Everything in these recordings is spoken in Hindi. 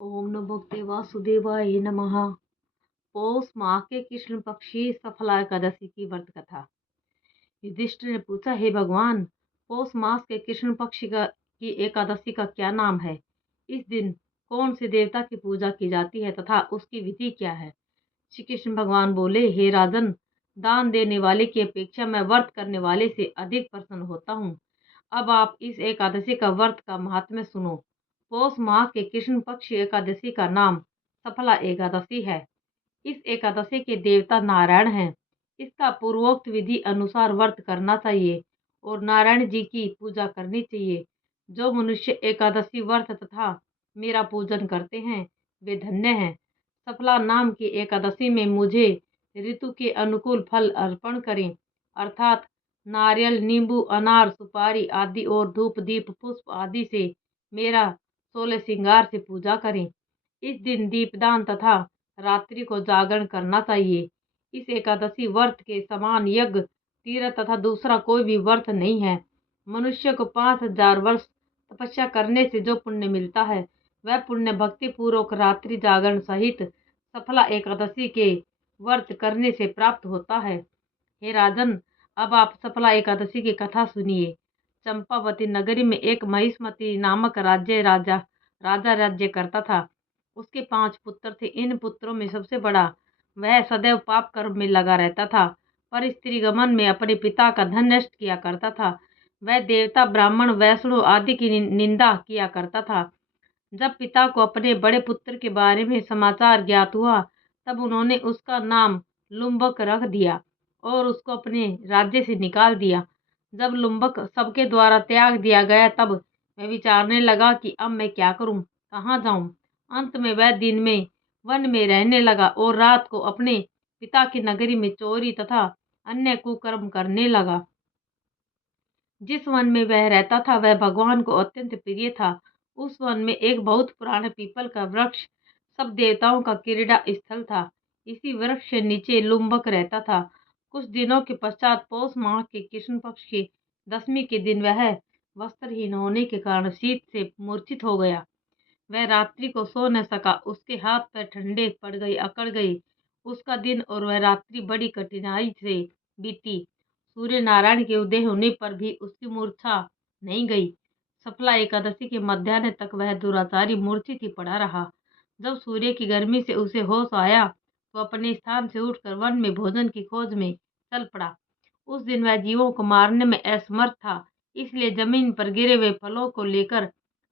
ओम नमो भगवते वासुदेवाय नमः। पौष माह के कृष्ण पक्षी सफला एकादशी की व्रत कथा। युधिष्ठिर ने पूछा, हे भगवान, पौष मास के कृष्ण पक्ष की एकादशी का क्या नाम है? इस दिन कौन से देवता की पूजा की जाती है तथा उसकी विधि क्या है? श्री कृष्ण भगवान बोले, हे राजन, दान देने वाले की अपेक्षा मैं व्रत करने वाले से अधिक प्रसन्न होता हूँ। अब आप इस एकादशी का व्रत का महात्म्य सुनो। पौष माह के कृष्ण पक्ष एकादशी का नाम सफला एकादशी है। इस एकादशी के देवता नारायण हैं। इसका पूर्वोक्त विधि अनुसार व्रत करना चाहिए और नारायण जी की पूजा करनी चाहिए। जो मनुष्य एकादशी व्रत तथा मेरा पूजन करते हैं वे धन्य हैं। सफला नाम की एकादशी में मुझे ऋतु के अनुकूल फल अर्पण करें, अर्थात नारियल, नींबू, अनार, सुपारी आदि और धूप, दीप, पुष्प आदि से मेरा 16 श्रृंगार से पूजा करें। इस दिन दीपदान तथा रात्रि को जागरण करना चाहिए। इस एकादशी व्रत के समान यज्ञ, तीर्थ तथा दूसरा कोई भी व्रत नहीं है। मनुष्य को 5000 वर्ष तपस्या करने से जो पुण्य मिलता है वह पुण्य भक्ति पूर्वक रात्रि जागरण सहित सफला एकादशी के व्रत करने से प्राप्त होता है। हे राजन, अब आप सफला एकादशी की कथा सुनिए। चंपावती नगरी में एक महिष्मती नामक राजा राज्य करता था। उसके 5 पुत्र थे। इन पुत्रों में सबसे बड़ा वह सदैव पाप कर्म में लगा रहता था, पर स्त्री गमन में अपने पिता का धन नष्ट किया करता था। वह देवता, ब्राह्मण, वैष्णव आदि की निंदा किया करता था। जब पिता को अपने बड़े पुत्र के बारे में समाचार ज्ञात हुआ तब उन्होंने उसका नाम लुम्बक रख दिया और उसको अपने राज्य से निकाल दिया। जब लुम्बक सबके द्वारा त्याग दिया गया तब मैं विचारने लगा कि अब मैं क्या करूं, कहाँ जाऊं। अंत में वह दिन में वन में रहने लगा और रात को अपने पिता की नगरी में चोरी तथा अन्य कुकर्म करने लगा। जिस वन में वह रहता था वह भगवान को अत्यंत प्रिय था। उस वन में एक बहुत पुराना पीपल का वृक्ष सब देवताओं का क्रीड़ा स्थल था। इसी वृक्ष के नीचे लुम्बक रहता था। कुछ दिनों के पश्चात पौष माह के कृष्ण पक्ष की दशमी के दिन वह वस्त्रहीन होने के कारण शीत से मूर्छित हो गया। वह रात्रि को सो न सका। उसके हाथ पैर ठंडे पड़ गए, अकड़ गए। उसका दिन और वह रात्रि बड़ी कठिनाई से बीती। सूर्य नारायण के उदय होने पर भी उसकी मूर्छा नहीं गई। सफला एकादशी के मध्याह्न तक वह दुराचारी मूर्छित ही पड़ा रहा। जब सूर्य की गर्मी से उसे होश आया तो अपने स्थान से उठकर वन में भोजन की खोज में चल पड़ा। उस दिन वह जीवों को मारने में असमर्थ था, इसलिए जमीन पर गिरे हुए फलों को लेकर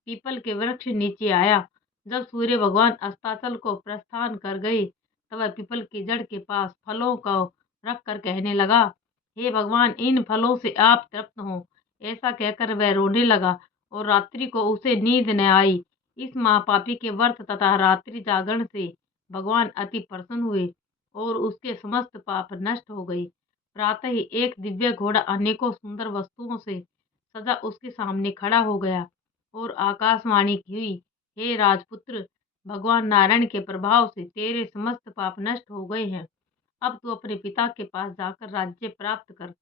पीपल के वृक्ष नीचे आया। जब सूर्य भगवान अस्ताचल को प्रस्थान कर गए तब वह पीपल की जड़ के पास फलों को रख कर कहने लगा, हे भगवान, इन फलों से आप तृप्त हो। ऐसा कहकर वह रोने लगा और रात्रि को उसे नींद न आई। इस महापापी के व्रत तथा रात्रि जागरण से भगवान अति प्रसन्न हुए और उसके समस्त पाप नष्ट हो गए। प्रातः ही एक दिव्य घोड़ा अनेकों सुंदर वस्तुओं से सदा उसके सामने खड़ा हो गया और आकाशवाणी हुई, हे राजपुत्र, भगवान नारायण के प्रभाव से तेरे समस्त पाप नष्ट हो गए हैं। अब तू अपने पिता के पास जाकर राज्य प्राप्त कर।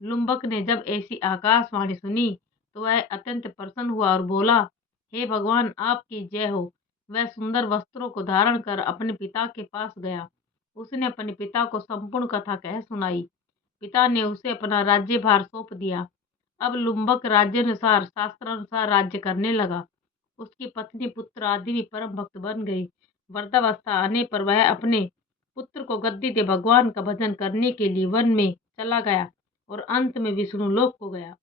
लुम्बक ने जब ऐसी आकाशवाणी सुनी तो वह अत्यंत प्रसन्न हुआ और बोला, हे भगवान, आपकी जय हो। वह सुंदर वस्त्रों को धारण कर अपने पिता के पास गया। उसने अपने पिता को संपूर्ण कथा कह सुनाई। पिता ने उसे अपना राज्यभार सौंप दिया। अब लुम्बक राज्यानुसार शास्त्रानुसार राज्य करने लगा। उसकी पत्नी, पुत्र आदि भी परम भक्त बन गए। वृद्धावस्था आने पर वह अपने पुत्र को गद्दी दे भगवान का भजन करने के लिए वन में चला गया और अंत में विष्णु लोक को गया।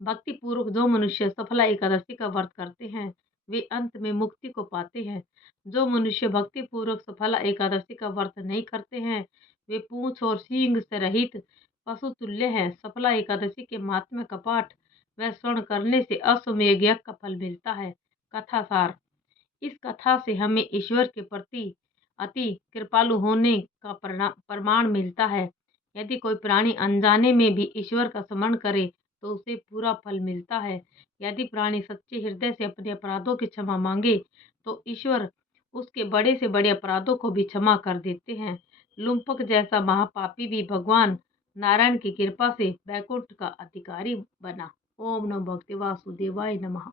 भक्ति पूर्वक जो मनुष्य सफला एकादशी का व्रत करते हैं वे अंत में मुक्ति को पाते हैं। जो मनुष्य भक्ति पूर्वक सफला एकादशी का व्रत नहीं करते हैं वे पूंछ और सींग से रहित पशु तुल्य हैं। सफला एकादशी के महात्म्य का पाठ व श्रवण करने से अश्वमेध यज्ञ का फल मिलता है। कथा सार। इस कथा से हमें ईश्वर के प्रति अति कृपालु होने का प्रमाण मिलता है। यदि कोई प्राणी अनजाने में भी ईश्वर का स्मरण करे तो उसे पूरा फल मिलता है। यदि प्राणी सच्चे हृदय से अपने अपराधों की क्षमा मांगे तो ईश्वर उसके बड़े से बड़े अपराधों को भी क्षमा कर देते हैं। लुम्पक जैसा महापापी भी भगवान नारायण की कृपा से वैकुंठ का अधिकारी बना। ओम नमो भगवते वासुदेवाय नमः।